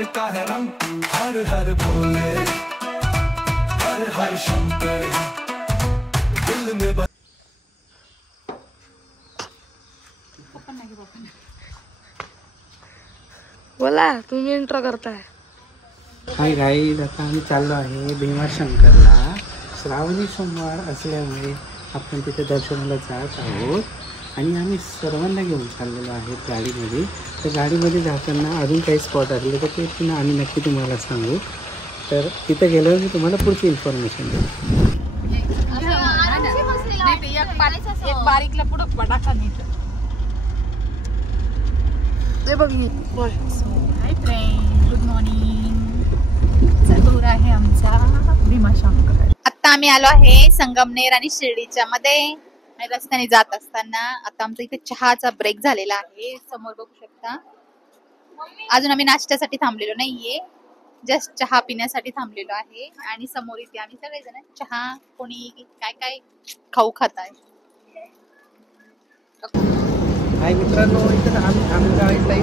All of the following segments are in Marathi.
शंकर का है रंग, हर हर भोले, हर हर शंकर, दिल में बोला तुम्ही इंट्रो करताय। हाय गाईज, आता आम्ही चाललो आहे भीमाशंकरला। श्रावणी सोमवार असल्यामुळे आपण तिथे दर्शनाला जात आहोत आणि आम्ही सर्वांना घेऊन चाललेलो आहेत गाडीमध्ये। तर गाडीमध्ये जाताना अजून काही स्पॉट असले तर ते पुन्हा आम्ही नक्की तुम्हाला सांगू। तर तिथे गेल्यावर मी तुम्हाला पुढची इन्फॉर्मेशन देऊ। बारीकला पुढं पटाका नाही ते बघ मी बोल। Hi friend, good morning. चालू आहे आमचा भीमाशंकर। आता आम्ही आलो आहे संगमनेर आणि शिर्डीच्या मध्ये आणि रस्त्याने जात असताना आता आमचा इथे चहाचा ब्रेक झालेला आहे। समोर बघू शकता। अजून आम्ही नाश्त्यासाठी थांबलेलो नाहीये, जस्ट चहा पिण्यासाठी थांबलेलो आहे आणि समोर इथे आम्ही सगळेजण चहा कोणी काय काय खाऊ खात आहे। हाय मित्रांनो, इथं आम्ही गाडीला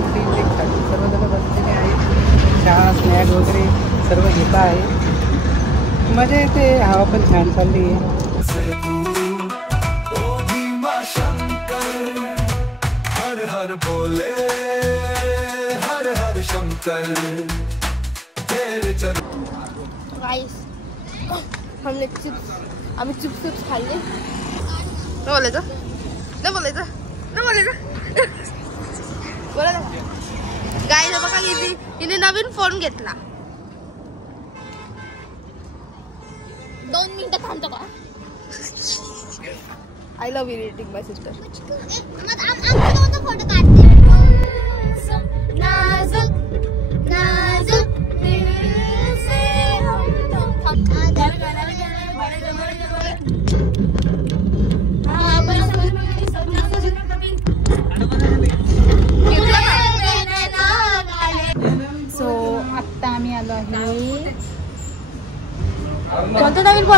सर्वजण बसलेले आहेत। चहा स्नॅक वगैरे सर्व घेत आहे। मजा येते, हवा पण छान चालली आहे। हर हर भोले, हर हर शंकर, तेरे चरण। गाइस, हमने चिप्स खाल्ले। न बोलायचं, न बोलायचं, न बोलायचं। बोला ना गाइस, बघा हिने नवीन फोन घेतला। 2 मिनिटं थांबतो का? I love editing my sister. Photo काढते। नाजुक नाजुक दिल से हम सो आता आम्ही आलो आहे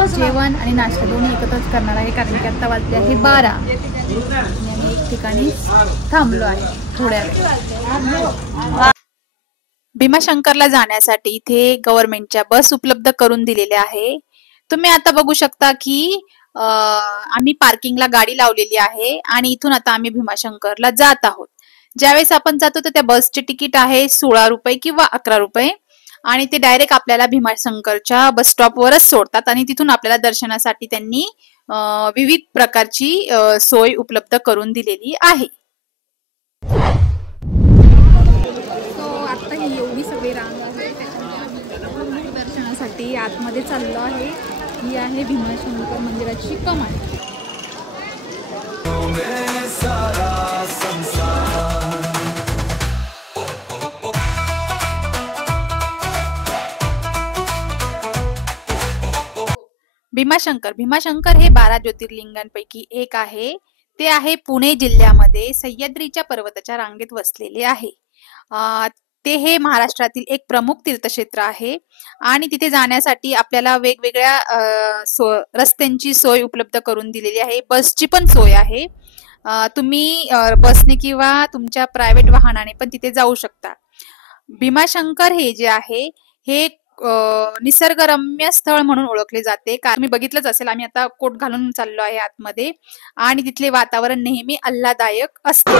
जेवण आणि नाश्ता दोन्ही एकत्रच करणार आहे, कारण की आता वाजले आहे 12 आणि आम्ही एक ठिकाणी थांबलो आहे थोड्या वेळ। भीमाशंकरला जाण्यासाठी इथे गव्हर्नमेंटच्या बस उपलब्ध करून दिलेल्या आहे। तुम्ही आता बघू शकता की आम्ही पार्किंगला गाडी लावलेली आहे आणि इथून आता आम्ही भीमाशंकरला जात आहोत। ज्यावेळेस आपण जातो तर त्या बसचे तिकीट आहे 16 रुपये किंवा 11 रुपये आणि ते डायरेक्ट आपल्याला भीमाशंकरच्या बस स्टॉपवरच सोडतात आणि तिथून आपल्याला दर्शनासाठी त्यांनी विविध प्रकारची सोय उपलब्ध करून दिलेली आहे। सो आता ही एवढी सगळी रांग आहे, त्याच्यामुळे आम्ही दर्शनासाठी आतमध्ये चाललो आहे। ही आहे भीमाशंकर मंदिराची कमान। भीमाशंकर हे 12 ज्योतिर्लिंगांपैकी एक आहे। ते आहे पुणे जिल्ह्यामध्ये सह्याद्रीच्या पर्वताच्या रांगेत वसलेले आहे। ते हे महाराष्ट्रातील एक प्रमुख तीर्थक्षेत्र आहे आणि तिथे जाण्यासाठी आपल्याला वेगवेगळ्या रस्त्यांची सोय उपलब्ध करून दिलेली आहे। बसची पण सोय आहे, तुम्ही बसने किंवा तुमच्या प्रायव्हेट वाहनाने पण तिथे जाऊ शकता। भीमाशंकर हे जे आहे हे निसर्गरम्य स्थळ म्हणून ओळखले जाते, कारण मी बघितलंच असेल आम्ही आता कोट घालून चाललो आहे आतमध्ये आणि तिथले वातावरण नेहमी आल्हाददायक असते।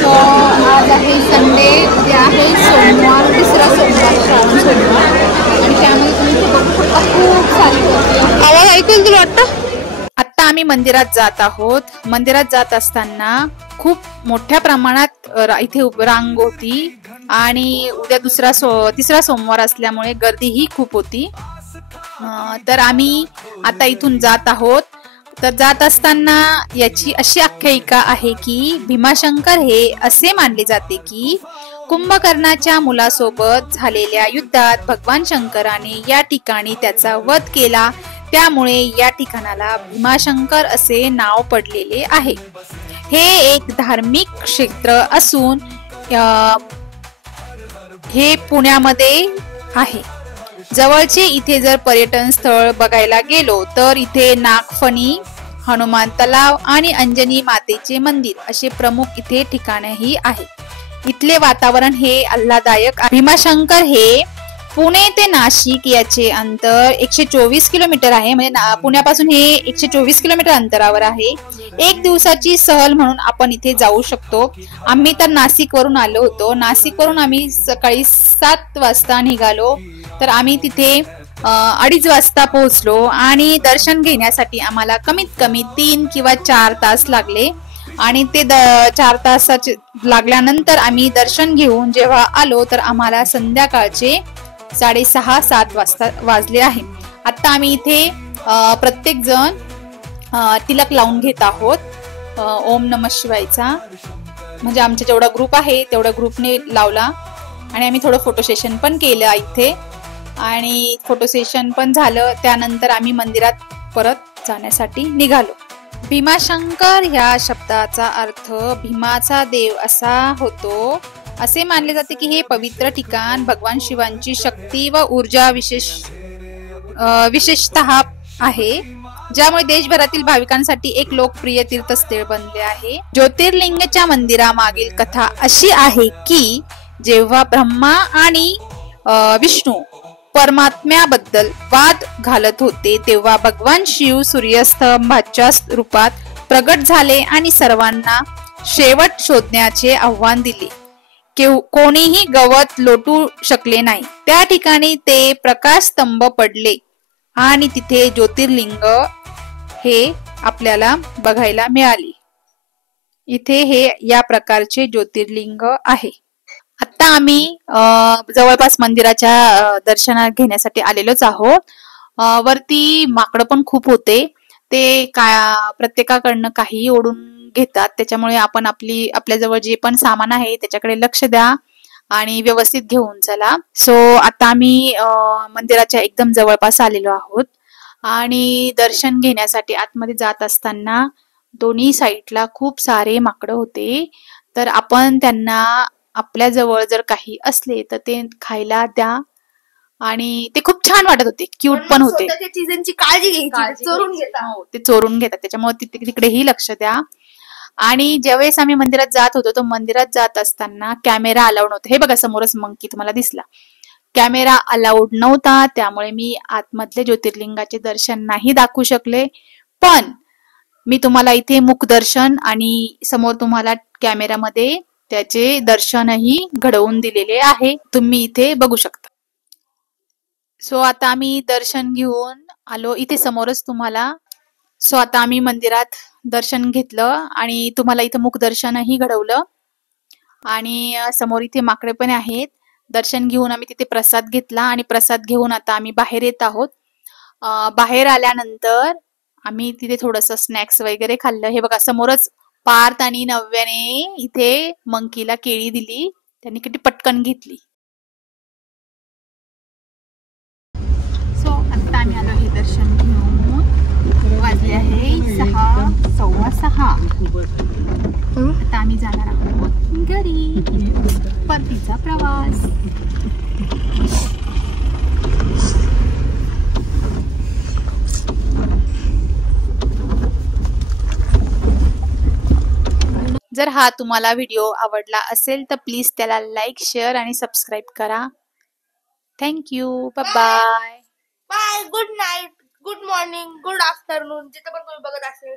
सो आज आहे संडे, उद्या आहे सोमवार, तिसरा सोमवार श्रावण सोमवार आणि त्यामुळे तुम्ही खूप सारी आवाज ऐकून तुला वाटतं। आता आम्ही मंदिरात जात आहोत। मंदिरात जात असताना खूप मोठ्या प्रमाणात इथे रांग होती आणि उद्या तिसरा सोमवार असल्यामुळे गर्दीही खूप होती। तर आम्ही आता इथून जात आहोत। तर जात असताना याची अशी आख्यायिका आहे की भीमाशंकर हे असे मानले जाते की कुंभकर्णाच्या मुलासोबत झालेल्या युद्धात भगवान शंकराने या ठिकाणी त्याचा वध केला, त्यामुळे या ठिकाणाला भीमाशंकर असे नाव पडलेले आहे। हे एक धार्मिक क्षेत्र असून हे पुण्यामध्ये आहे। जवळचे इथे जर पर्यटन स्थळ बघायला गेलो तर इथे नागफणी, हनुमान तलाव आणि अंजनी मातेचे मंदिर असे प्रमुख इथे ठिकाणेही आहेत। इथले वातावरण हे आल्हाददायक आहे. भीमाशंकर हे पुणे ते नाशिक याचे अंतर 124 किलोमीटर आहे. म्हणजे पुण्यापासून हे 124 किलोमीटर अंतरावर आहे. एक दिवसाची सहल म्हणून आपण इथे जाऊ शकतो. आम्ही तर नाशिक वरून आलो होतो. नाशिक वरून आम्ही सकाळी 7 वाजता निघालो, तर आम्ही तिथे 2:30 वाजता पोहोचलो आणि दर्शन घेण्यासाठी आम्हाला कमीत कमी 3 किंवा 4 तास लागले. आणि ते 4 तासाचे लागल्यानंतर आम्ही दर्शन घेऊन जेव्हा आलो तर आम्हाला संध्याकाळचे 6:30-7 वाजता वाजले आहे. आता आम्ही इथे प्रत्येक जण तिलक लावून घेत आहोत ओम नमः शिवायचा. म्हणजे आमचा जेवढा ग्रुप आहे तेवढ्या ग्रुपने लावला आणि आम्ही थोडं फोटो सेशन पण केलं इथे आणि फोटो सेशन पण झालं. त्यानंतर आम्ही मंदिरात परत जाण्यासाठी निघालो. भीमाशंकर ह्या शब्दाचा अर्थ भीमाचा देव असा होतो. असे मानले जाते की हे पवित्र ठिकाण भगवान शिवांची शक्ती व ऊर्जा विशेषतः आहे, ज्यामुळे देशभरातील भाविकांसाठी एक लोकप्रिय तीर्थस्थळ बनले आहे. ज्योतिर्लिंगच्या मंदिरामागील कथा अशी आहे की जेव्हा ब्रह्मा आणि विष्णू परमात्म्याबद्दल वाद घालत होते तेव्हा भगवान शिव सूर्यस्तंभाच्या रूपात प्रगट झाले आणि सर्वांना शेवट शोधण्याचे आव्हान दिले. कोणीही गवत लोटू शकले नाही. त्या ठिकाणी ते प्रकाश स्तंभ पडले आणि तिथे ज्योतिर्लिंग हे आपल्याला बघायला मिळाले. इथे हे या प्रकारचे ज्योतिर्लिंग आहे. आता आम्ही जवळपास मंदिराच्या दर्शन घेण्यासाठी आलेलोच आहोत. वरती माकडं पण खूप होते. ते प्रत्येकाकडनं काही ओढून घेतात. त्याच्यामुळे आपण आपल्याजवळ जे पण सामान आहे त्याच्याकडे लक्ष द्या आणि व्यवस्थित घेऊन चला. सो आता आम्ही मंदिराच्या एकदम जवळपास आलेलो आहोत आणि दर्शन घेण्यासाठी आतमध्ये जात असताना दोन्ही साईडला खूप सारे माकडं होते. तर आपण त्यांना आपल्या जवळ जर काही असले तर ते खायला द्या. आणि ते खूप छान वाटत होते, क्यूट पण होते. चीजांची काळजी घ्यायची, चोरून घेतात. ते चोरून घेतात, त्याच्यामुळे तिकडेही लक्ष द्या. आणि ज्यावेळेस आम्ही मंदिरात जात होतो तर मंदिरात जात असताना कॅमेरा अलाउड नव्हता. हे बघा समोरच मंकी तुम्हाला दिसला. कॅमेरा अलाउड नव्हता, त्यामुळे मी आतमधले ज्योतिर्लिंगाचे दर्शन नाही दाखवू शकले. पण मी तुम्हाला इथे मुखदर्शन आणि समोर तुम्हाला कॅमेरामध्ये त्याचे दर्शनही घडवून दिलेले आहे. तुम्ही इथे बघू शकता. सो आता आम्ही दर्शन घेऊन आलो इथे समोरच तुम्हाला. सो आता आम्ही मंदिरात दर्शन घेतलं आणि तुम्हाला इथं मुखदर्शनही घडवलं. आणि समोर इथे माकडे पण आहेत. दर्शन घेऊन आम्ही तिथे प्रसाद घेतला आणि प्रसाद घेऊन आता आम्ही बाहेर येत आहोत. बाहेर आल्यानंतर आम्ही तिथे थोडंसं स्नॅक्स वगैरे खाल्लं. हे बघा समोरच पार्थ आणि नव्याने इथे मंकीला केळी दिली. त्यांनी किती पटकन घेतली. सो आता आम्ही आलो हे दर्शन घेऊन. वाजले आहे 6:15. आता आम्ही जाणार आहोत घरी. परतीचा प्रवास. जर हा तुम्हाला व्हिडिओ आवडला असेल तर प्लीज त्याला लाईक, शेअर आणि सबस्क्राईब करा. Thank you. Bye. Bye. Good night, good morning, good afternoon, जिथे पण तुम्ही बघत असेल.